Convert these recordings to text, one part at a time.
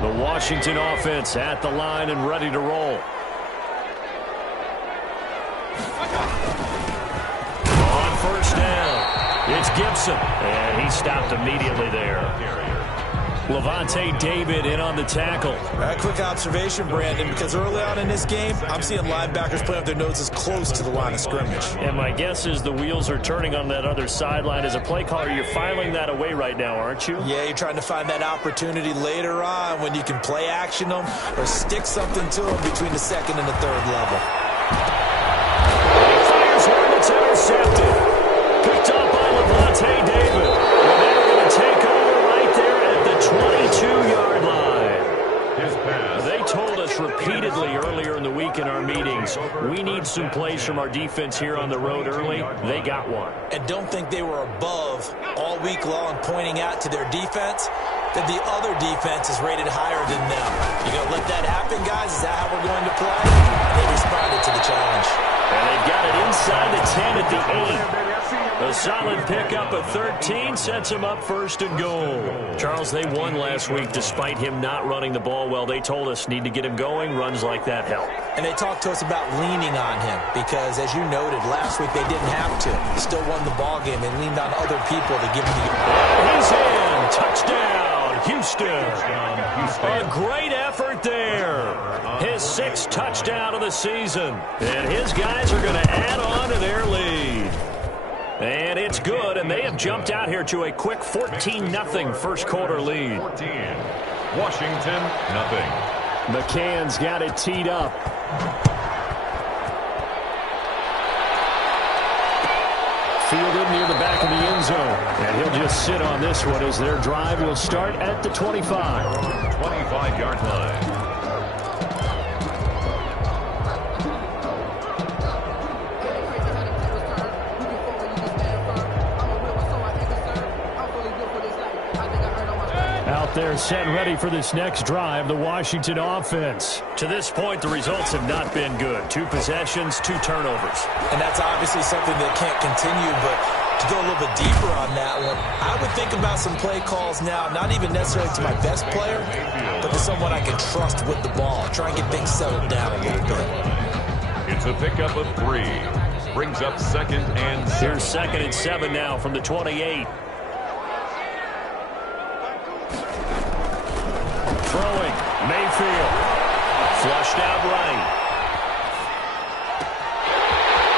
The Washington offense at the line and ready to roll. On first down, it's Gibson, and he stopped immediately there. Levante David in on the tackle. A quick observation, Brandon, because early on in this game, I'm seeing linebackers play up their noses close to the line of scrimmage. And my guess is the wheels are turning on that other sideline. As a play caller, you're filing that away right now, aren't you? Yeah, you're trying to find that opportunity later on when you can play action them or stick something to them between the second and the third level. He fires one that's intercepted. Picked up by Levante David. And they're going to take over right there at the 22-yard line. They told us repeatedly earlier in the week in our meetings, we need some plays from our defense here on the road early. They got one. And don't think they were above all week long pointing out to their defense that the other defense is rated higher than them. You going to let that happen, guys? Is that how we're going to play? And they responded to the challenge. And they've got it inside the 10 at the 8. A solid pickup of 13 sets him up first and goal. Charles, they won last week despite him not running the ball well. They told us need to get him going. Runs like that help. And they talked to us about leaning on him because, as you noted, last week they didn't have to. They still won the ball game. They leaned on other people to give him the... He's in. Touchdown, Houston. A great effort there. His 6th touchdown of the season. And his guys are going to add on to their lead. And it's good, and they have jumped out here to a quick 14-0 first quarter lead. 14. Washington, nothing. McCann's got it teed up. Fielded near the back of the end zone. And he'll just sit on this one as their drive will start at the 25. 25-yard line. Out there set ready for this next drive, the Washington offense. To this point, the results have not been good. 2 possessions, 2 turnovers. And that's obviously something that can't continue, but to go a little bit deeper on that one, I would think about some play calls now, not even necessarily to my best player, but to someone I can trust with the ball. Try and get things settled down a little bit. It's a pickup of 3. Brings up 2nd and 7. Here's 2nd and 7 now from the 28. Throwing, Mayfield, flushed out right.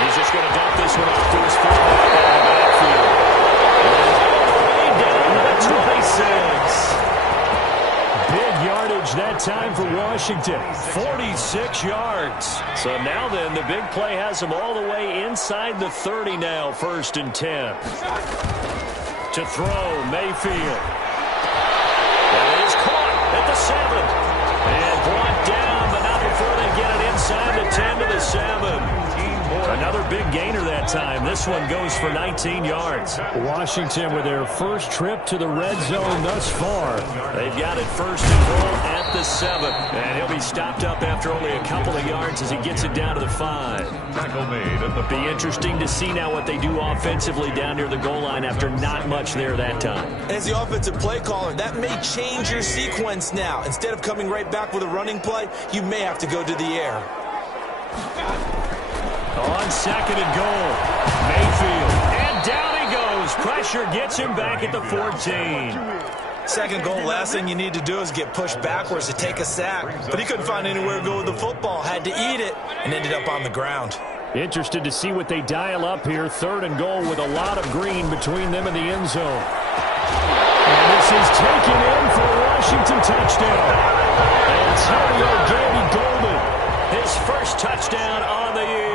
He's just going to dump this one off to his fullback out of the backfield. Way down to the 26. Big yardage that time for Washington, 46 yards. So now then, the big play has him all the way inside the 30 now, 1st and 10. To throw, Mayfield. That is caught at the 7. And brought down, but not before they get it inside the 10 to the 7. Another big gainer that time. This one goes for 19 yards. Washington with their first trip to the red zone thus far. They've got it 1st and goal at the 7. And he'll be stopped up after only a couple of yards as he gets it down to the 5. Tackle made at the 5. Be interesting to see now what they do offensively down near the goal line after not much there that time. As the offensive play caller, that may change your sequence now. Instead of coming right back with a running play, you may have to go to the air. On 2nd and goal, Mayfield, and down he goes. Pressure gets him back at the 14. 2nd goal, last thing you need to do is get pushed backwards to take a sack. But he couldn't find anywhere to go with the football, had to eat it, and ended up on the ground. Interested to see what they dial up here. 3rd and goal with a lot of green between them and the end zone. And this is taken in for a Washington touchdown. Antonio Gandy Golden, his first touchdown on the year.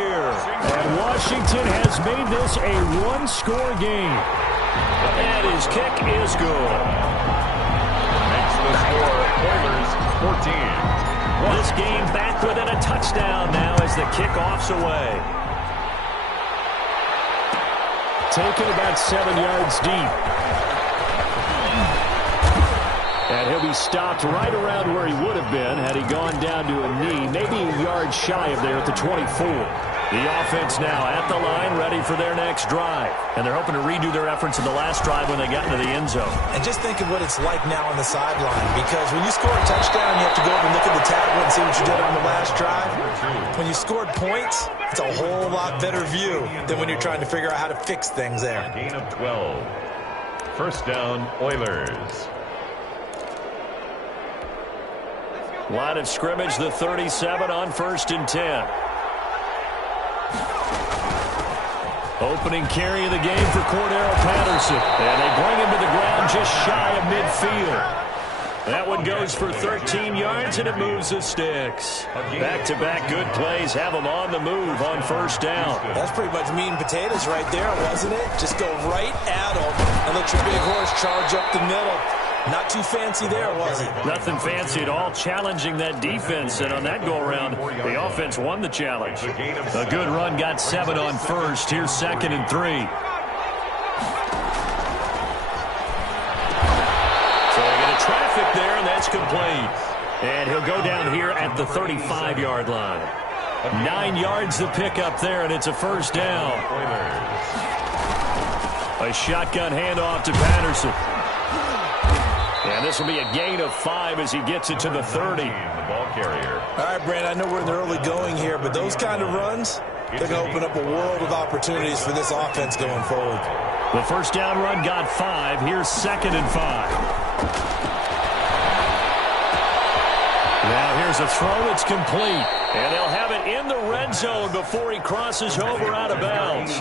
And Washington has made this a 1-score game. And his kick is good. Makes the score Oilers 14. This game back within a touchdown now as the kickoff's away. Taken about 7 yards deep. And he'll be stopped right around where he would have been had he gone down to a knee, maybe a yard shy of there at the 24. The offense now at the line, ready for their next drive. And they're hoping to redo their efforts in the last drive when they got into the end zone. And just think of what it's like now on the sideline, because when you score a touchdown, you have to go over and look at the tablet and see what you did on the last drive. When you scored points, it's a whole lot better view than when you're trying to figure out how to fix things there. Gain of 12. First down, Oilers. Line of scrimmage, the 37 on 1st and 10. Opening carry of the game for Cordero Patterson. And they bring him to the ground just shy of midfield. That one goes for 13 yards, and it moves the sticks. Back-to-back good plays have them on the move on 1st down. That's pretty much meat and potatoes right there, wasn't it? Just go right at them and let your big horse charge up the middle. Not too fancy there, was it? Nothing fancy at all, challenging that defense. And on that go-around, the offense won the challenge. A good run, got 7 on 1st. Here's 2nd and 3. So they get a traffic there, and that's complete. And he'll go down here at the 35-yard line. 9 yards to pick up there, and it's a 1st down. A shotgun handoff to Patterson. And this will be a gain of 5 as he gets it to the 30. The ball carrier. All right, Brandon, I know we're in the early going here, but those kind of runs, they're going to open up a world of opportunities for this offense going forward. The 1st down run got 5. Here's 2nd and 5. Now here's a throw. It's complete. And they'll have it in the red zone before he crosses over out of bounds.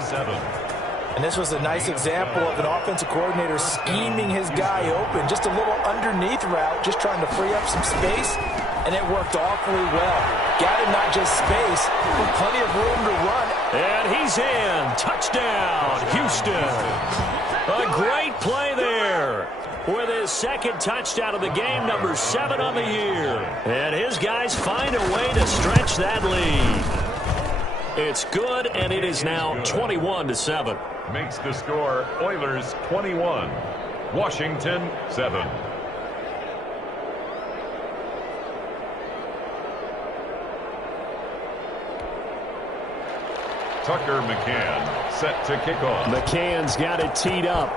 And this was a nice example of an offensive coordinator scheming his guy open. Just a little underneath route, just trying to free up some space, and it worked awfully well. Got him not just space, but plenty of room to run. And he's in. Touchdown, Houston. A great play there with his 2nd touchdown of the game, number 7 on the year. And his guys find a way to stretch that lead. It's good, and it is now 21-7. Makes the score Oilers 21, Washington 7. Tucker McCann set to kick off. McCann's got it teed up.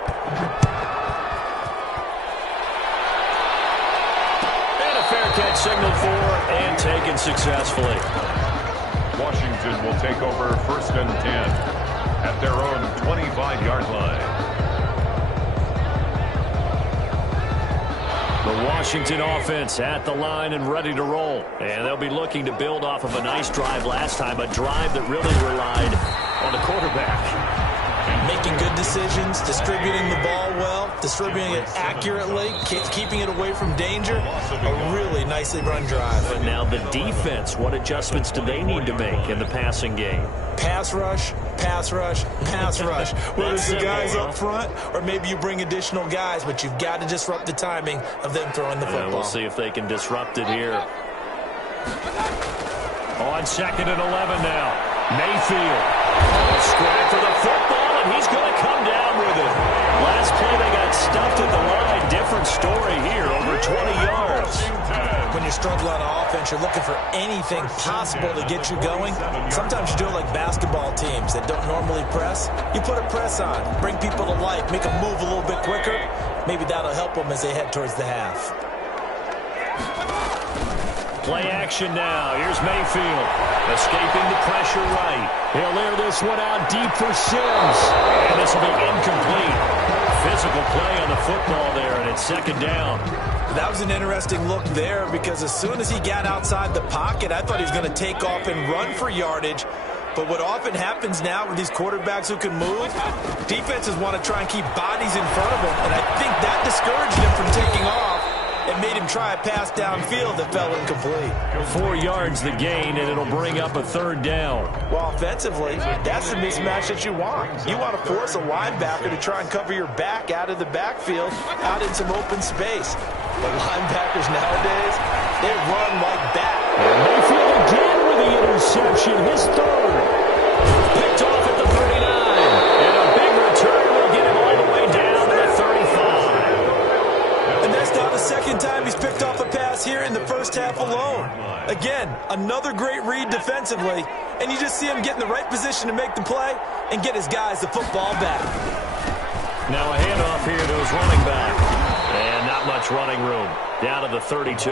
And a fair catch signaled for and taken successfully. Washington will take over 1st and 10 at their own 25-yard line. The Washington offense at the line and ready to roll. And they'll be looking to build off of a nice drive last time, a drive that really relied on the quarterback. Making good decisions, distributing the ball well, distributing it accurately, keeping it away from danger. A really nicely run drive. But now the defense, what adjustments do they need to make in the passing game? Pass rush, pass rush, pass rush. Whether it's the guys up front or maybe you bring additional guys, but you've got to disrupt the timing of them throwing the football. We'll see if they can disrupt it here. On 2nd and 11 now. Mayfield. Scrap for the football, and he's going to come down with it. Last play, they got stuffed at the line. Different story here, over 20 yards. When you're struggling on offense, you're looking for anything possible to get you going. Sometimes you do it like basketball teams that don't normally press. You put a press on, bring people to life, make them move a little bit quicker. Maybe that'll help them as they head towards the half. Play action now. Here's Mayfield. Escaping the pressure right. He'll air this one out deep for Sims. And this will be incomplete. Physical play on the football there, and it's 2nd down. That was an interesting look there because as soon as he got outside the pocket, I thought he was going to take off and run for yardage. But what often happens now with these quarterbacks who can move, defenses want to try and keep bodies in front of them. And I think that discouraged him from taking off and made him try a pass downfield that fell incomplete. 4 yards the gain, and it'll bring up a 3rd down. Well, offensively, that's the mismatch that you want. You want to force a linebacker to try and cover your back out of the backfield, out in some open space. But linebackers nowadays, they run like that. Mayfield again with the interception, his 3rd. Picked off at the 39. And a big return will get him all the way down to the 35. And that's not a second time he's picked off a pass here in the first half alone. Again, another great read defensively, and you just see him get in the right position to make the play and get his guys the football back. Now a handoff here to his running back. And not much running room. Down to the 32.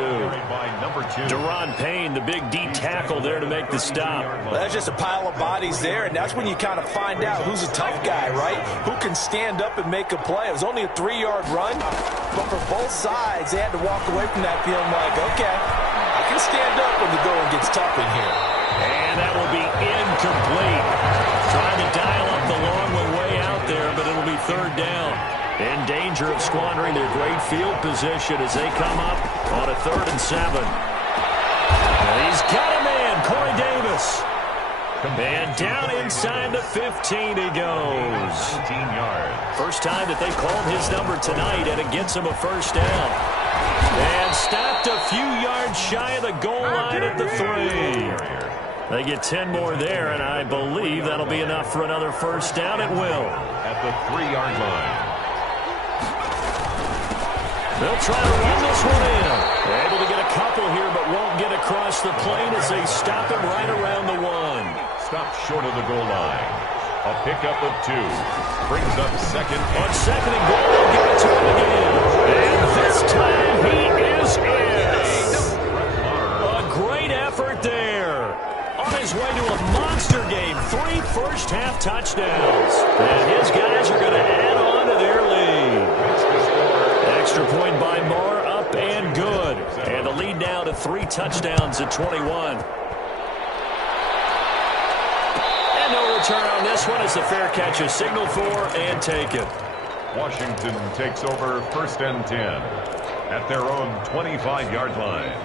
Deron Payne, the big D tackle there to make the stop. Well, that's just a pile of bodies there, and that's when you kind of find out who's a tough guy, right? Who can stand up and make a play. It was only a 3-yard run, but for both sides, they had to walk away from that feeling like, okay, I can stand up when the going gets tough in here. And that will be incomplete. Trying to dial up the long way out there, but it'll be third down. In danger of squandering their great field position as they come up on a 3rd and 7. And he's got a man, Corey Davis. And down inside the 15 he goes. 15 yards. First time that they called his number tonight, and it gets him a first down. And stopped a few yards shy of the goal line at the 3. They get 10 more there, and I believe that'll be enough for another first down. It will. At the 3-yard line. They'll try to run this one in. They're able to get a couple here, but won't get across the plane as they stop him right around the 1. Stopped short of the goal line. A pickup of 2. Brings up second. On second and goal, they'll give it to him again. And this time he is in. A great effort there. On his way to a monster game. 3 first-half touchdowns. And his guys are going to add on to their lead. Extra point by Moore, up and good. And the lead now to 3 touchdowns at 21. And no return on this one as the fair catch is signaled for and taken. Washington takes over 1st and 10 at their own 25-yard line.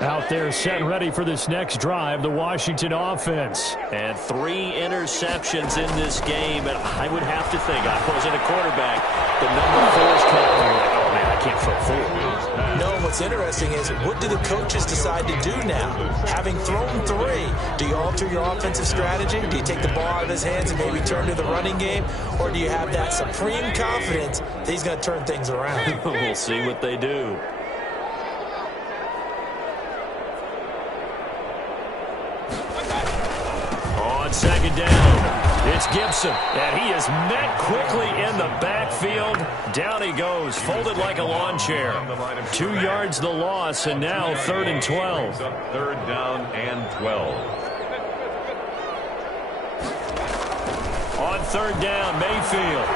Out there set ready for this next drive, the Washington offense. And 3 interceptions in this game, and I would have to think, I wasn't a quarterback, the number 4 is coming. Oh, man, I can't throw 4. No, what's interesting is, what do the coaches decide to do now? Having thrown 3, do you alter your offensive strategy? Do you take the ball out of his hands and maybe turn to the running game? Or do you have that supreme confidence that he's going to turn things around? We'll see what they do. Second down, it's Gibson, and he is met quickly in the backfield. Down he goes, folded like a lawn chair. 2 yards the loss, and now 3rd and 12. 3rd down and 12. On 3rd down, Mayfield.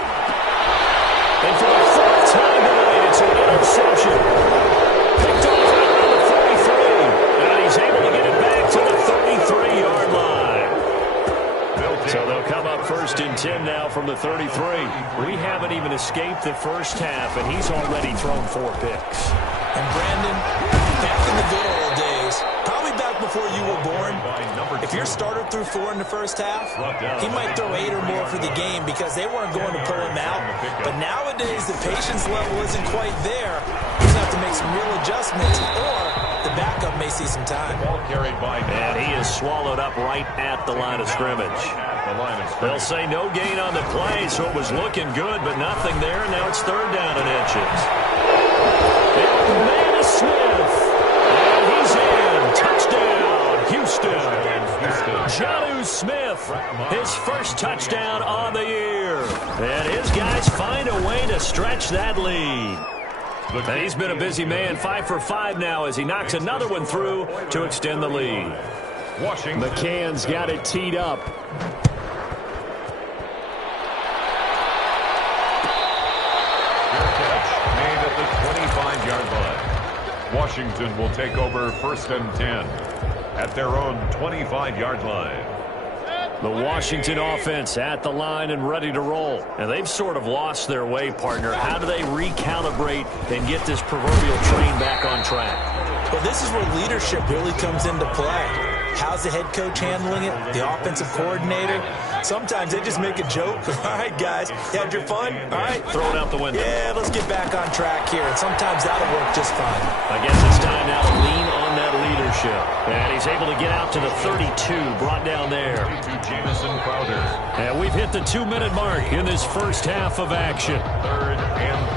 And for the 4th time tonight, it's an interception. Picked off around the 43, and he's able to get it back to the 33-yard line. So they'll come up 1st and 10 now from the 33. We haven't even escaped the first half, and he's already thrown 4 picks. And Brandon, back in the good old days, probably back before you were born, if your starter threw 4 in the first half, he might throw 8 or more for the game because they weren't going to pull him out. But nowadays, the patience level isn't quite there. He's going to have to make some real adjustments, or the backup may see some time. And he is swallowed up right at the line of scrimmage. They'll say no gain on the play, so it was looking good, but nothing there. Now it's 3rd down and inches. And man is Smith. And he's in. Touchdown, Houston. Jonnu Smith, his first touchdown on the year. And his guys find a way to stretch that lead. And he's been a busy man, 5 for 5 now as he knocks another one through to extend the lead. McCann's got it teed up. Made at the 25-yard line. Washington will take over 1st and 10 at their own 25-yard line. The Washington offense at the line and ready to roll. And they've sort of lost their way, partner. How do they recalibrate and get this proverbial train back on track? Well, this is where leadership really comes into play. How's the head coach handling it? The offensive coordinator? Sometimes they just make a joke. All right, guys, you had your fun? All right. Throw it out the window. Yeah, let's get back on track here. And sometimes that'll work just fine. I guess it's time now to lean on that leadership. leadership. And he's able to get out to the 32, brought down there. Jamison Crowder. And we've hit the 2-minute mark in this first half of action. 3rd and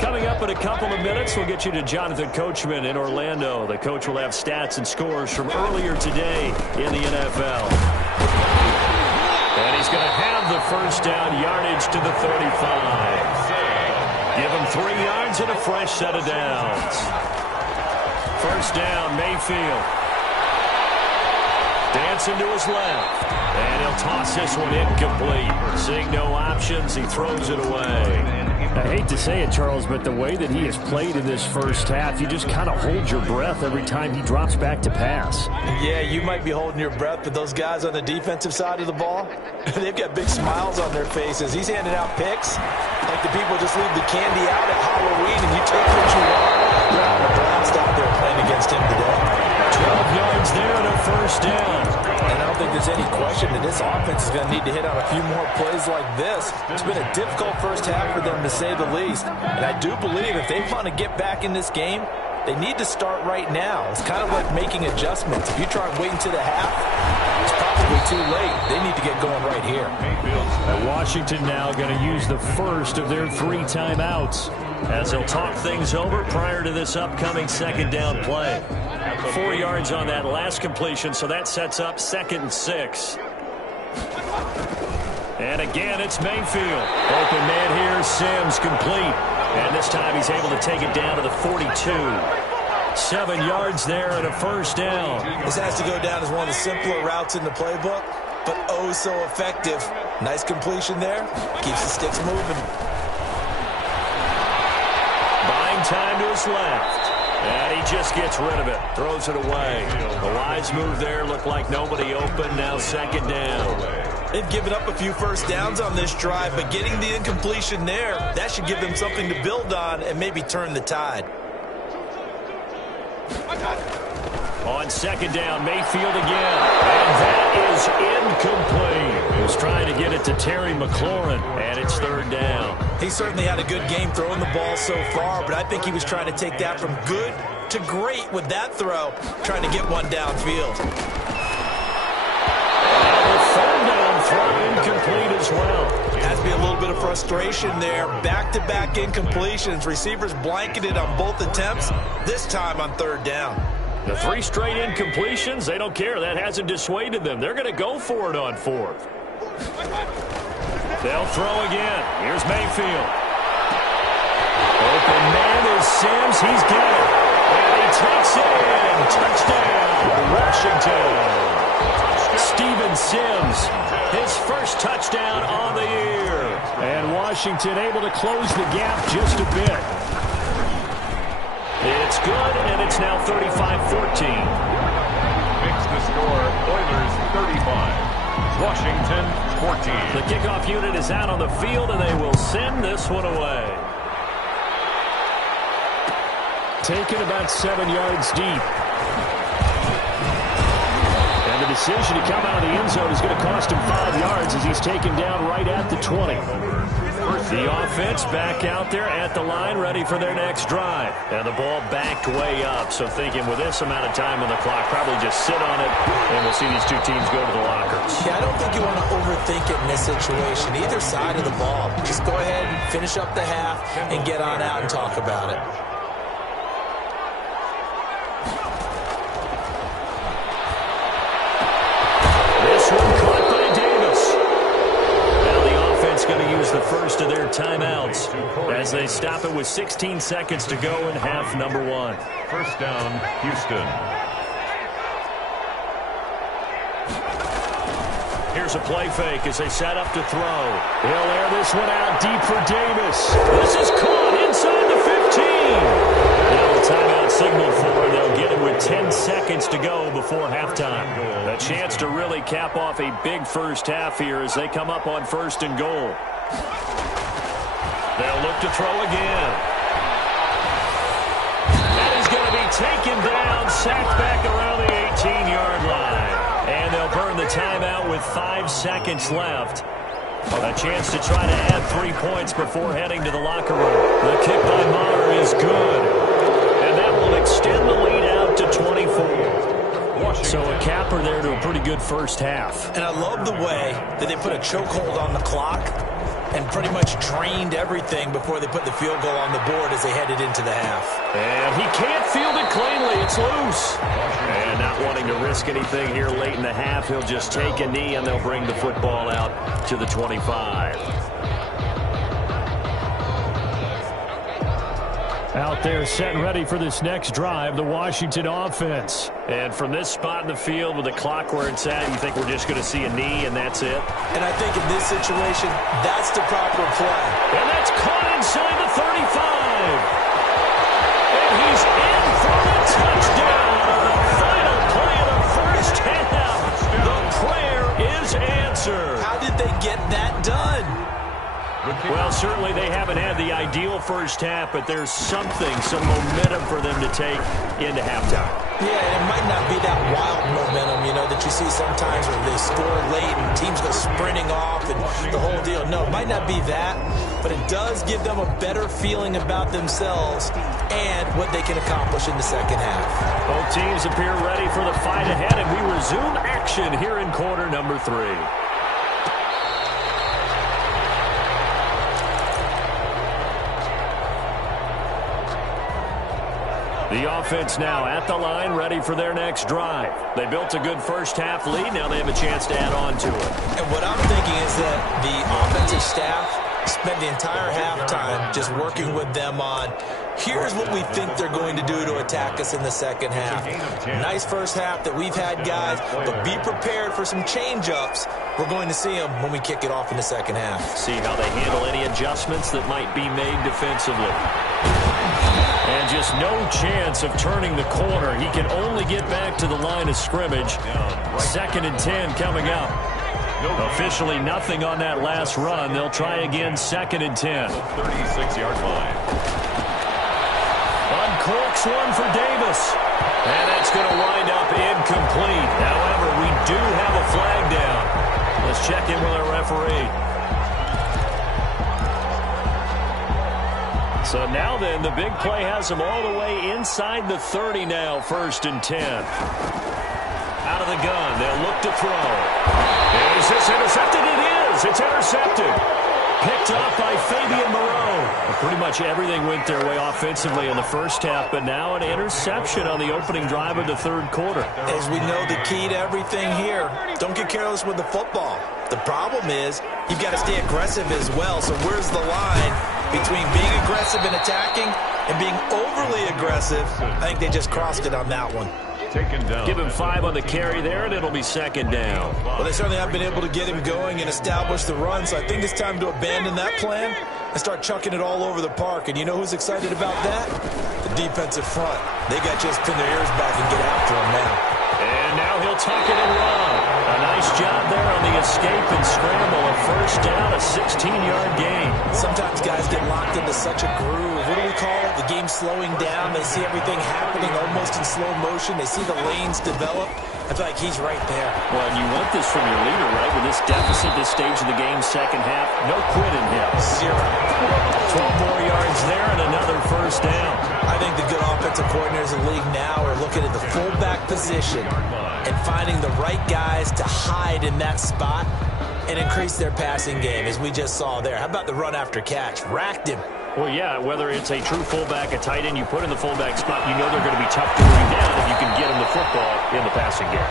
3. Coming up in a couple of minutes, we'll get you to Jonathan Coachman in Orlando. The coach will have stats and scores from earlier today in the NFL. And he's going to have the first down, yardage to the 35. Give him 3 yards and a fresh set of downs. First down, Mayfield. Dancing to his left. And he'll toss this one incomplete. Seeing no options, he throws it away. I hate to say it, Charles, but the way that he has played in this first half, you just kind of hold your breath every time he drops back to pass. Yeah, you might be holding your breath, but those guys on the defensive side of the ball, they've got big smiles on their faces. He's handing out picks like the people just leave the candy out at Halloween, and you take what you want. You're having a blast out there playing against him today. 12 yards there and a first down. And I don't think there's any question that this offense is going to need to hit on a few more plays like this. It's been a difficult first half for them, to say the least. And I do believe if they want to get back in this game, they need to start right now. It's kind of like making adjustments. If you try waiting to the half, it's probably too late. They need to get going right here. And Washington now going to use the first of their 3 timeouts as they'll talk things over prior to this upcoming second down play. 4 yards on that last completion, so that sets up 2nd and 6. And again, it's Mayfield. Open man here, Sims complete. And this time he's able to take it down to the 42. 7 yards there and a first down. This has to go down as one of the simpler routes in the playbook, but oh so effective. Nice completion there. Keeps the sticks moving. Buying time to his left. And he just gets rid of it. Throws it away. The wise move there. Looked like nobody open. Now 2nd down. They've given up a few first downs on this drive, but getting the incompletion there, that should give them something to build on and maybe turn the tide. On 2nd down, Mayfield again. And that is incomplete. He was trying to get it to Terry McLaurin, and it's 3rd down. He certainly had a good game throwing the ball so far, but I think he was trying to take that from good to great with that throw, trying to get one downfield. And the 3rd down throw incomplete as well. Has to be a little bit of frustration there. Back-to-back incompletions. Receivers blanketed on both attempts, this time on 3rd down. The 3 straight incompletions, they don't care. That hasn't dissuaded them. They're going to go for it on 4th. They'll throw again. Here's Mayfield. Open man is Sims. He's got it. And he takes it in. Touchdown, Washington. Steven Sims, his first touchdown on the year. And Washington able to close the gap just a bit. It's good, and it's now 35-14. Makes the score Oilers 35. Washington 14. The kickoff unit is out on the field, and they will send this one away. Taken about 7 yards deep. And the decision to come out of the end zone is going to cost him 5 yards as he's taken down right at the 20. The offense back out there at the line, ready for their next drive. And the ball backed way up, so thinking with this amount of time on the clock, probably just sit on it, and we'll see these two teams go to the lockers. Yeah, I don't think you want to overthink it in this situation, either side of the ball. Just go ahead and finish up the half and get on out and talk about it. This one caught by Davis. Now the offense going to use the first of their timeouts as they stop it with 16 seconds to go in half number 1. First down, Houston. Here's a play fake as they set up to throw. He'll air this one out deep for Davis. This is caught inside the 15. Now the timeout signal for, they'll get it with 10 seconds to go before halftime. A chance to really cap off a big first half here as they come up on 1st and goal. They'll look to throw again. And he's going to be taken down, sacked back around the 18-yard line. And they'll burn the timeout with 5 seconds left. A chance to try to add 3 points before heading to the locker room. The kick by Maher is good. And that will extend the lead out to 24. So a capper there to a pretty good first half. And I love the way that they put a chokehold on the clock and pretty much drained everything before they put the field goal on the board as they headed into the half. And he can't field it cleanly. It's loose. And not wanting to risk anything here late in the half, he'll just take a knee and they'll bring the football out to the 25. Out there set and ready for this next drive, the Washington offense. And from this spot in the field with the clock where it's at, you think we're just going to see a knee and that's it? And I think in this situation, that's the proper play. And that's caught inside the 35. And he's in for the touchdown on the final play of the first half. The prayer is answered. How did they get that done? Well, certainly they haven't had the ideal first half, but there's some momentum for them to take into halftime. Yeah, and it might not be that wild momentum, that you see sometimes where they score late and teams go sprinting off and the whole deal. No, it might not be that, but it does give them a better feeling about themselves and what they can accomplish in the second half. Both teams appear ready for the fight ahead, and we resume action here in quarter number 3. The offense now at the line, ready for their next drive. They built a good first half lead. Now they have a chance to add on to it. And what I'm thinking is that the offensive staff spent the entire halftime just working with them on, here's what we think they're going to do to attack us in the second half. Nice first half that we've had, guys, but be prepared for some change-ups. We're going to see them when we kick it off in the second half. See how they handle any adjustments that might be made defensively. And just no chance of turning the corner. He can only get back to the line of scrimmage. 2nd and 10 coming up. Officially nothing on that last run. They'll try again 2nd and 10. 36-yard line. Uncorks one for Davis. And that's going to wind up incomplete. However, we do have a flag down. Let's check in with our referee. So now then, the big play has them all the way inside the 30 now, 1st and 10. Out of the gun, they'll look to throw. Is this intercepted? It is. It's intercepted. Picked up by Fabian Moreau. Pretty much everything went their way offensively in the first half, but now an interception on the opening drive of the 3rd quarter. As we know, the key to everything here, don't get careless with the football. The problem is you've got to stay aggressive as well. So where's the line between being aggressive and attacking and being overly aggressive? I think they just crossed it on that one. Give him 5 on the carry there, and it'll be 2nd down. Well, they certainly have been able to get him going and establish the run, so I think it's time to abandon that plan and start chucking it all over the park. And you know who's excited about that? The defensive front. They got to just pin their ears back and get after him now. And now he'll tuck it and run. A nice job there on the escape and scramble. A first down, a 16-yard gain. Sometimes guys get locked into such a groove. What do we call it? The game slowing down. They see everything happening almost in slow motion. They see the lanes develop. I feel like he's right there. Well, you want this from your leader, right? With this deficit, this stage of the game, second half, no quit in him. 0. 12 more yards there and another first down. I think the good offensive coordinators in the league now are looking at the fullback position and finding the right guys to hide in that spot and increase their passing game, as we just saw there. How about the run after catch? Racked him. Well, yeah, whether it's a true fullback, a tight end, you put in the fullback spot, you know they're going to be tough to bring down if you can get him the football in the passing game.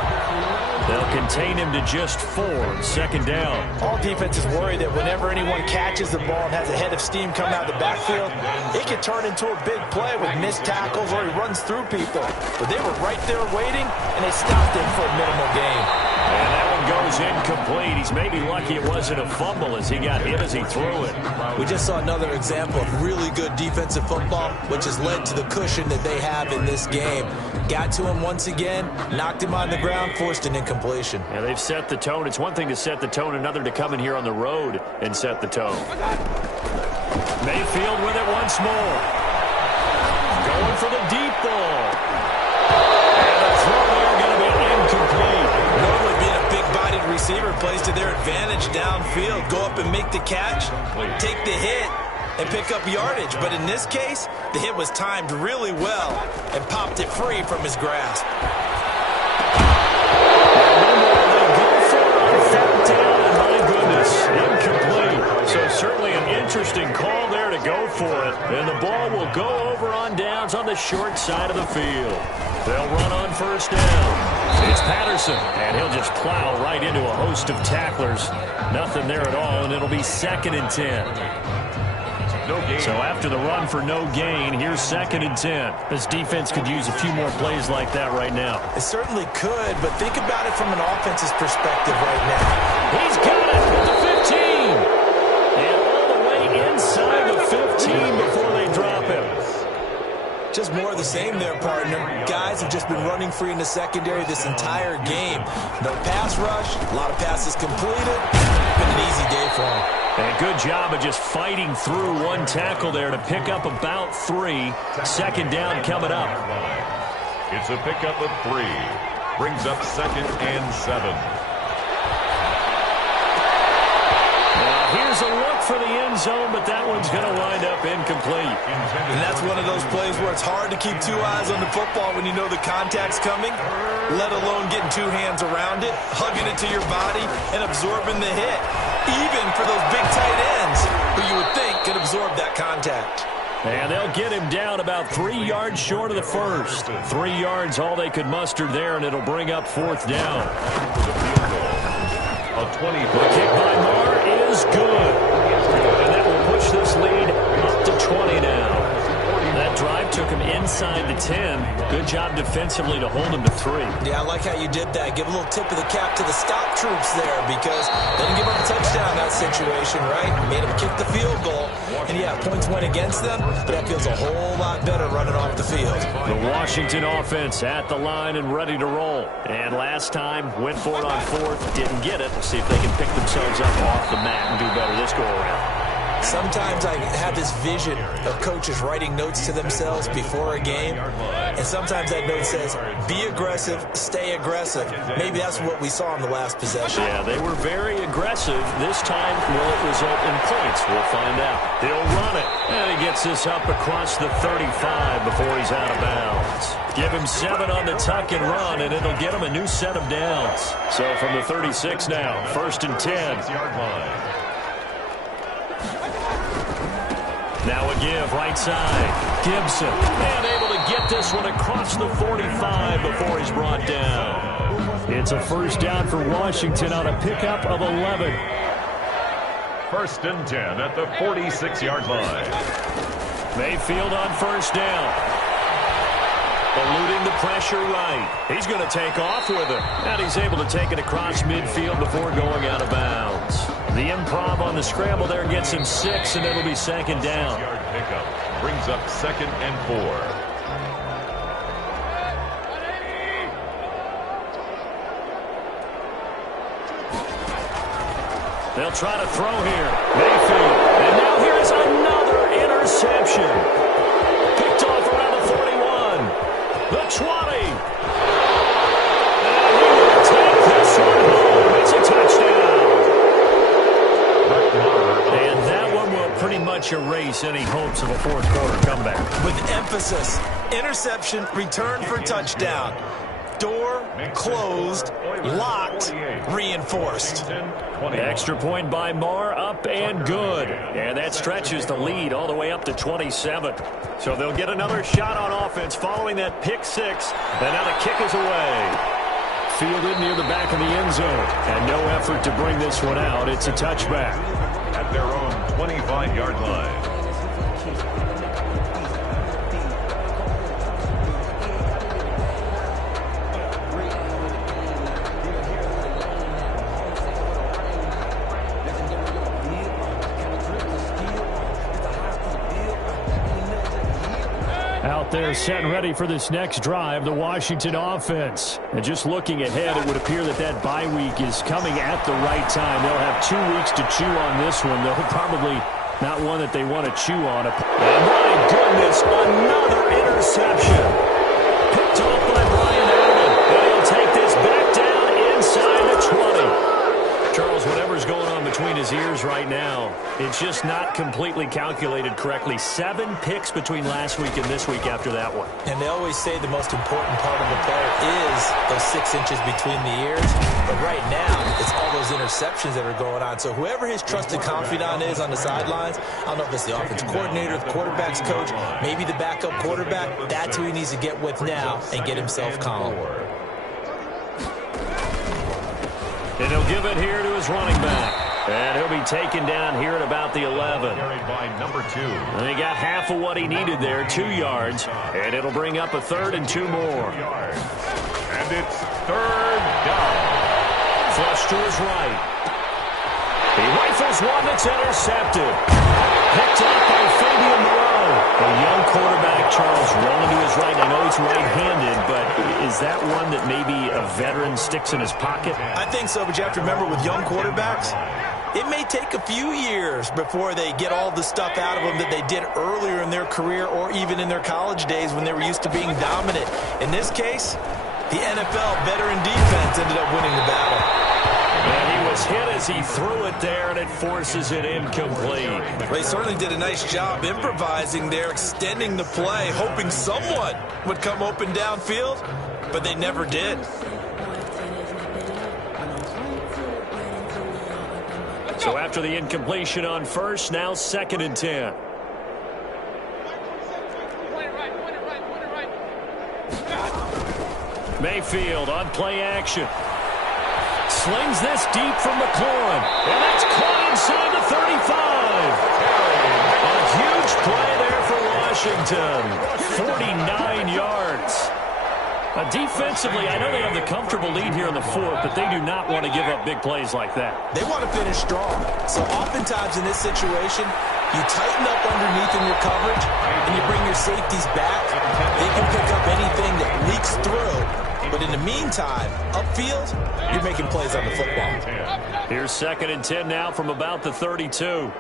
They'll contain him to just 4, 2nd down. All defenses worry that whenever anyone catches the ball and has a head of steam come out of the backfield, it can turn into a big play with missed tackles or he runs through people. But they were right there waiting, and they stopped him for a minimal gain. And that one goes incomplete. He's maybe lucky it wasn't a fumble as he got hit as he threw it. We just saw another example of really good defensive football, which has led to the cushion that they have in this game. Got to him once again, knocked him on the ground, forced an incompletion. Yeah, they've set the tone. It's one thing to set the tone, another to come in here on the road and set the tone. Mayfield with it once more. Going for the deep ball. And the throw there going to be incomplete. Normally being a big-bodied receiver plays to their advantage downfield. Go up and make the catch, take the hit, and pick up yardage. But in this case, the hit was timed really well and popped it free from his grasp. Incomplete. So certainly an interesting call there to go for it. And the ball will go over on downs on the short side of the field. They'll run on first down. It's Patterson, and he'll just plow right into a host of tacklers. Nothing there at all, and it'll be 2nd and 10. No gain. So after the run for no gain, here's 2nd and 10. This defense could use a few more plays like that right now. It certainly could, but think about it from an offense's perspective right now. He's got it at the 15. And all the way inside the 15 before they drop him. Just more of the same there, partner. Guys have just been running free in the secondary this entire game. No pass rush, a lot of passes completed. Been an easy day for them. And good job of just fighting through one tackle there to pick up about 3. 2nd down coming up. It's a pickup of 3. Brings up 2nd and 7. Here's a look for the end zone, but that one's going to wind up incomplete. And that's one of those plays where it's hard to keep 2 eyes on the football when you know the contact's coming, let alone getting 2 hands around it, hugging it to your body, and absorbing the hit. Even for those big tight ends who you would think could absorb that contact. And they'll get him down about 3 yards short of the first. 3 yards, all they could muster there, and it'll bring up 4th down. A 20. The kick by Marr is good. And that will push this lead up to 20 now. That drive took him inside the 10. Good job defensively to hold him to 3. Yeah, I like how you did that. Give a little tip of the cap to the stop troops there because they didn't give up a touchdown in that situation, right? Made them kick the field goal. And, yeah, points went against them, but that feels a whole lot better running off the field. The Washington offense at the line and ready to roll. And last time, went for it on 4th, didn't get it. See if they can pick themselves up off the mat and do better this go-around. Sometimes I have this vision of coaches writing notes to themselves before a game, and sometimes that note says, be aggressive, stay aggressive. Maybe that's what we saw in the last possession. Yeah, they were very aggressive. This time, will it result in points? We'll find out. He'll run it, and he gets this up across the 35 before he's out of bounds. Give him 7 on the tuck and run, and it'll get him a new set of downs. So from the 36 now, 1st and 10. 6-yard line. Now a give, right side. Gibson, and able to get this one across the 45 before he's brought down. It's a 1st down for Washington on a pickup of 11. 1st and 10 at the 46-yard line. Mayfield on 1st down. Eluding the pressure right. He's going to take off with it. And he's able to take it across midfield before going out of bounds. The improv on the scramble there gets him 6, and it'll be 2nd down. Yard pickup brings up 2nd and 4. They'll try to throw here. Mayfield. And now here's another interception. Picked off around the 41. The 20. And he will take this one home. It's a touchdown. And that one will pretty much erase any hopes of a 4th quarter comeback. With emphasis, interception, return for touchdown. Door closed, locked, reinforced. Extra point by Marr, up and good. And that stretches the lead all the way up to 27. So they'll get another shot on offense following that pick 6. And now the kick is away. Fielded near the back of the end zone. And no effort to bring this one out. It's a touchback. At their own 25-yard line. Out there set and ready for this next drive, the Washington offense. And just looking ahead, it would appear that that bye week is coming at the right time. They'll have 2 weeks to chew on this one. They'll probably not one that they want to chew on. And my goodness, another interception. Picked off by Brian Allen. And he'll take this back down inside the 20. between his ears right now. It's just not completely calculated correctly. 7 picks between last week and this week after that one. And they always say the most important part of the player is those 6 inches between the ears. But right now, it's all those interceptions that are going on. So whoever his trusted confidant is on the sidelines, I don't know if it's the offensive coordinator, the quarterback's coach, maybe the backup quarterback, that's who he needs to get with now and get himself calm. And he'll give it here to his running back. And he'll be taken down here at about the 11. Carried by number 2. And he got half of what he needed there, 2 yards. And it'll bring up a 3rd and 2 more. And it's 3rd down. Flush to his right. He rifles one that's intercepted. Picked up by Fabian Moreau. The young quarterback, Charles, rolling to his right. I know he's right-handed, but is that one that maybe a veteran sticks in his pocket? I think so, but you have to remember with young quarterbacks, it may take a few years before they get all the stuff out of them that they did earlier in their career or even in their college days when they were used to being dominant. In this case, the NFL veteran defense ended up winning the battle. And he was hit as he threw it there, and it forces it incomplete. Well, they certainly did a nice job improvising there, extending the play, hoping someone would come open downfield, but they never did. So after the incompletion on first, now 2nd and 10. Mayfield on play action. Slings this deep from McLaurin. And that's caught inside the 35. A huge play there for Washington. 49 yards. Defensively, I know they have the comfortable lead here in the 4th, but they do not want to give up big plays like that. They want to finish strong. So oftentimes in this situation, you tighten up underneath in your coverage, and you bring your safeties back. They can pick up anything that leaks through. But in the meantime, upfield, you're making plays on the football. Here's 2nd and 10 now from about the 32.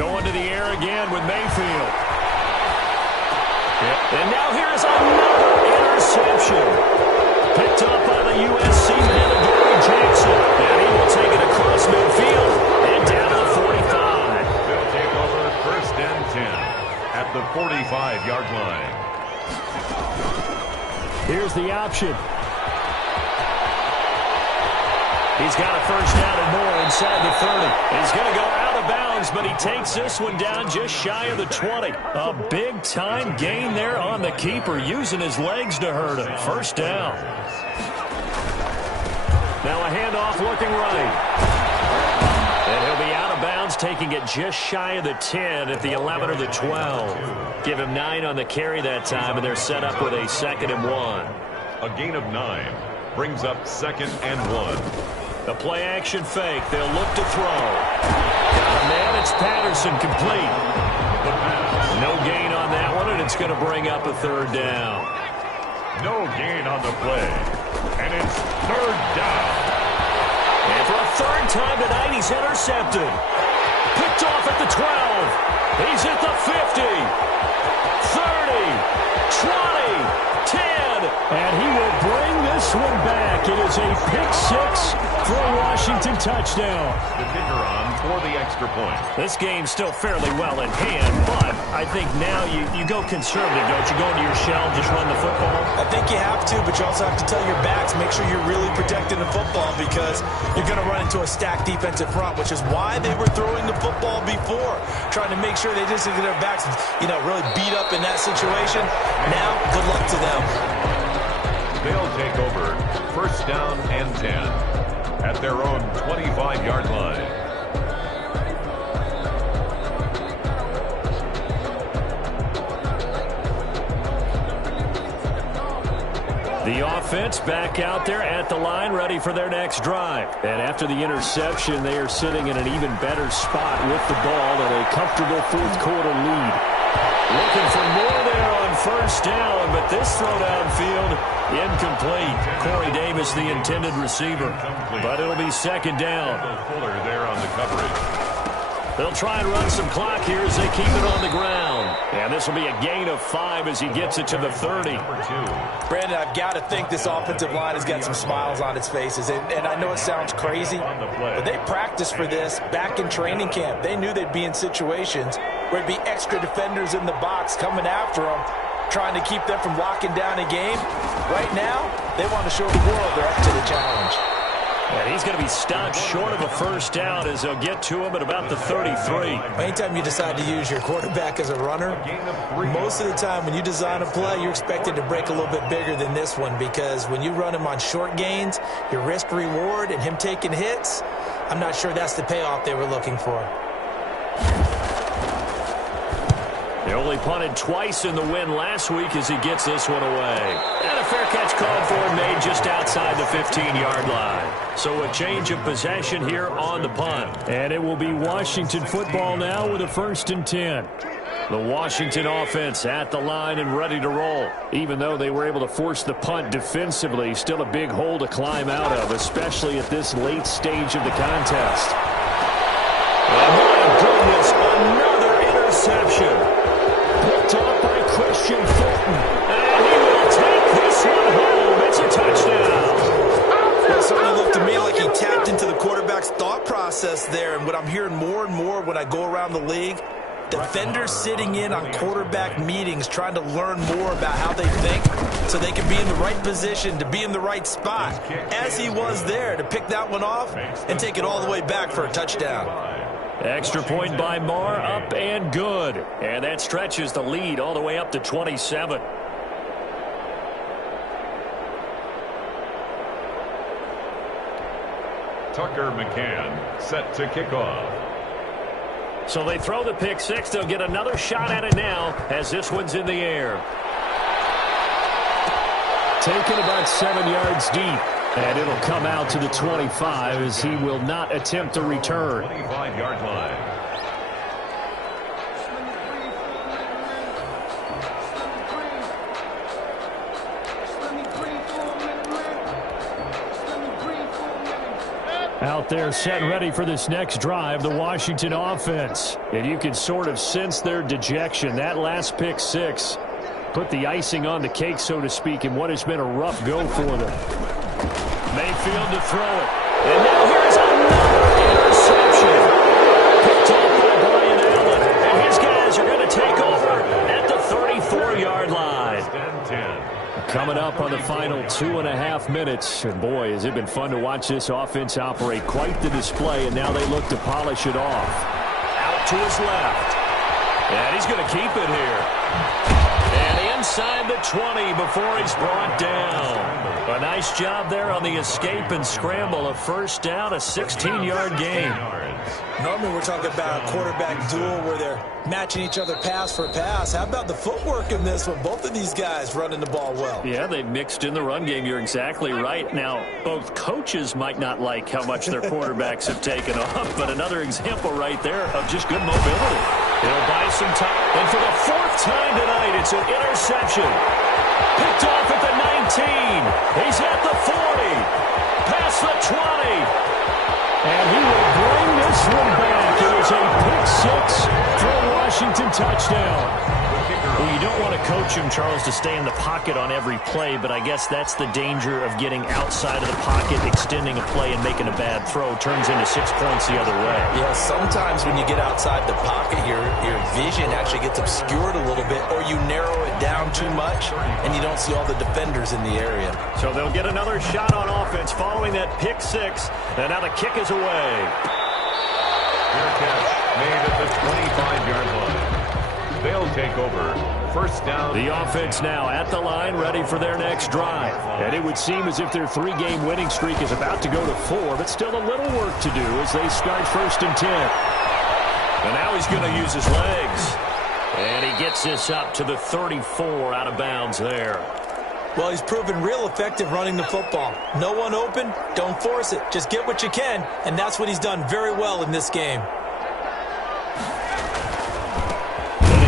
Going to the air again with Mayfield. And now here's another interception. Picked up by the USC man, Gary Jackson. And he will take it across midfield and down to the 45. They'll take over 1st and 10 at the 45-yard line. Here's the option. He's got a 1st down and more inside the 30. He's going to go out of bounds, but he takes this one down just shy of the 20. A big-time gain there on the keeper, using his legs to hurt him. 1st down. Now a handoff looking right. And he'll be out of bounds, taking it just shy of the 10 at the 11 or the 12. Give him 9 on the carry that time, and they're set up with a 2nd and 1. A gain of 9 brings up 2nd and 1. The play-action fake. They'll look to throw. Got a man. It's Patterson complete. No gain on that one, and it's going to bring up a 3rd down. No gain on the play. And it's 3rd down. And for a 3rd time tonight, he's intercepted. Picked off at the 12. He's at the 50. 30. 20. 10. And he will bring this one back. It is a pick-6 for a Washington touchdown. The kicker on for the extra point. This game's still fairly well in hand, but I think now you go conservative, don't you? Go into your shell and just run the football? I think you have to, but you also have to tell your backs, make sure you're really protecting the football because you're going to run into a stacked defensive front, which is why they were throwing the football before, trying to make sure they just get their backs, really beat up in that situation. Now, good luck to them. They'll take over 1st down and 10 at their own 25-yard line. The offense back out there at the line, ready for their next drive. And after the interception, they are sitting in an even better spot with the ball and a comfortable 4th quarter lead. Looking for more there on 1st down, but this throw downfield, incomplete. Corey Davis, the intended receiver. But it'll be 2nd down. Fuller there on the coverage. They'll try and run some clock here as they keep it on the ground. And this will be a gain of 5 as he gets it to the 30. Brandon, I've got to think this offensive line has got some smiles on its faces. And I know it sounds crazy, but they practiced for this back in training camp. They knew they'd be in situations where it'd be extra defenders in the box coming after them, trying to keep them from locking down a game. Right now, they want to show the world they're up to the challenge. And he's going to be stopped short of a first down as they'll get to him at about the 33. Anytime you decide to use your quarterback as a runner, most of the time when you design a play, you're expected to break a little bit bigger than this one, because when you run him on short gains, your risk-reward and him taking hits, I'm not sure that's the payoff they were looking for. They only punted twice in the win last week as he gets this one away. And a fair catch called for and made just outside the 15-yard line. So a change of possession here on the punt. And it will be Washington football now with a 1st and 10. The Washington offense at the line and ready to roll. Even though they were able to force the punt defensively, still a big hole to climb out of, especially at this late stage of the contest. And my goodness, another interception. Picked off by Christian Fulton. And he will take this one home. It's a touchdown. Well, it certainly looked to me like he tapped into the quarterback's thought process there. And what I'm hearing more and more when I go around the league, defenders sitting in on quarterback meetings trying to learn more about how they think so they can be in the right position to be in the right spot, as he was there to pick that one off and take it all the way back for a touchdown. Extra point by Marr, up and good. And that stretches the lead all the way up to 27. Tucker McCann set to kick off. So they throw the pick six. They'll get another shot at it now as this one's in the air. Taken about 7 yards deep. And it'll come out to the 25 as he will not attempt a return. 25-yard line. Out there set and ready for this next drive, the Washington offense. And you can sort of sense their dejection. That last pick six put the icing on the cake, so to speak, in what has been a rough go for them. Mayfield to throw it. And now here's another interception. Picked off by Brian Allen. And his guys are going to take over at the 34-yard line. Coming up on the final 2.5 minutes. And boy, has it been fun to watch this offense operate. Quite the display, and now they look to polish it off. Out to his left. And he's going to keep it here. And inside the 20 before he's brought down. A nice job there on the escape and scramble. A first down, a 16-yard gain. Normally we're talking about a quarterback duel where they're matching each other pass for pass. How about the footwork in this one? Both of these guys running the ball well. Yeah, they've mixed in the run game. You're exactly right. Now, both coaches might not like how much their quarterbacks have taken off, but another example right there of just good mobility. He'll buy some time. And for the 4th time tonight, it's an interception. Picked off at the 19. He's at the 40. Past the 20. And he will bring this one back. It was a pick six for a Washington touchdown. Well, you don't want to coach him, Charles, to stay in the pocket on every play, but I guess that's the danger of getting outside of the pocket, extending a play, and making a bad throw. Turns into 6 points the other way. Yeah, sometimes when you get outside the pocket, your vision actually gets obscured a little bit, or you narrow it down too much, and you don't see all the defenders in the area. So they'll get another shot on offense following that pick six, and now the kick is away. Fair catch made at the 25-yard line. They'll take over. First down. The offense now at the line, ready for their next drive. And it would seem as if their 3-game winning streak is about to go to 4, but still a little work to do as they start 1st and 10. And now he's going to use his legs. And he gets this up to the 34, out of bounds there. Well, he's proven real effective running the football. No one open, don't force it. Just get what you can, and that's what he's done very well in this game.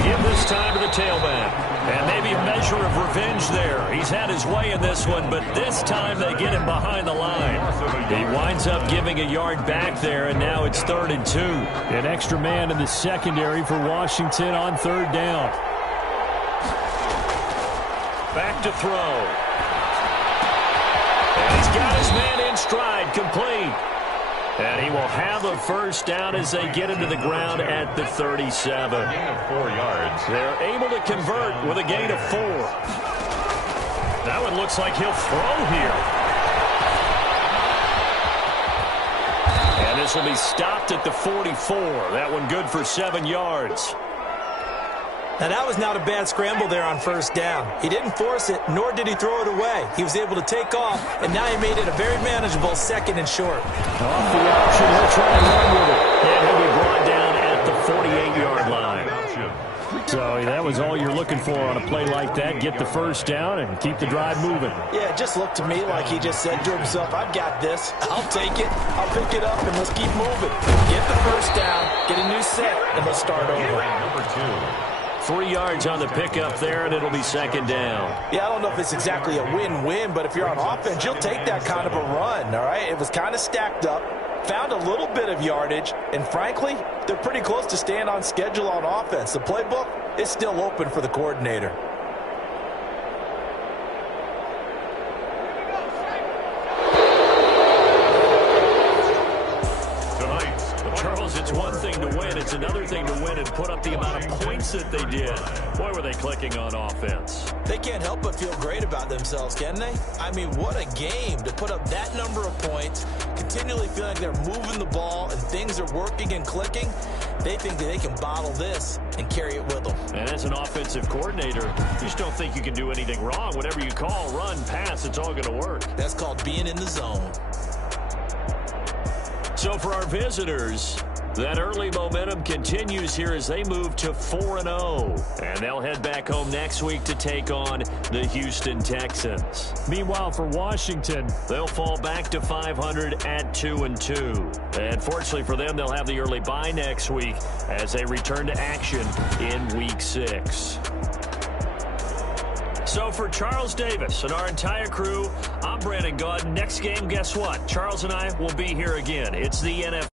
Give this time to the tailback. And maybe a measure of revenge there. He's had his way in this one, but this time they get him behind the line. He winds up giving a yard back there, and now it's 3rd and 2. An extra man in the secondary for Washington on 3rd down. Back to throw. And he's got his man in stride, complete. And he will have a first down as they get him to the ground at the 37. Gain of 4 yards. They're able to convert with a gain of 4. That one looks like he'll throw here. And this will be stopped at the 44. That one good for 7 yards. Now, that was not a bad scramble there on 1st down. He didn't force it, nor did he throw it away. He was able to take off, and now he made it a very manageable 2nd and short. Off the option, he'll try and run with it. And he'll be brought down at the 48-yard line. So that was all you're looking for on a play like that. Get the first down and keep the drive moving. Yeah, it just looked to me like he just said to himself, I've got this. I'll take it. I'll pick it up, and let's keep moving. Get the first down, get a new set, and let's start over. Number 2. 3 yards on the pickup there, and it'll be 2nd down. Yeah, I don't know if it's exactly a win-win, but if you're on offense, you'll take that kind of a run, all right? It was kind of stacked up, found a little bit of yardage, and frankly, they're pretty close to staying on schedule on offense. The playbook is still open for the coordinator. Charles, it's one thing to win. It's another thing to win and put up the amount of points that they did. Boy, were they clicking on offense. They can't help but feel great about themselves, can they? I mean, what a game to put up that number of points, continually feeling like they're moving the ball and things are working and clicking. They think that they can bottle this and carry it with them. And as an offensive coordinator, you just don't think you can do anything wrong. Whatever you call, run, pass, it's all going to work. That's called being in the zone. So for our visitors, that early momentum continues here as they move to 4-0. And they'll head back home next week to take on the Houston Texans. Meanwhile, for Washington, they'll fall back to 500 at 2-2. And fortunately for them, they'll have the early bye next week as they return to action in Week 6. So for Charles Davis and our entire crew, I'm Brandon Gaudin. Next game, guess what? Charles and I will be here again. It's the NFL.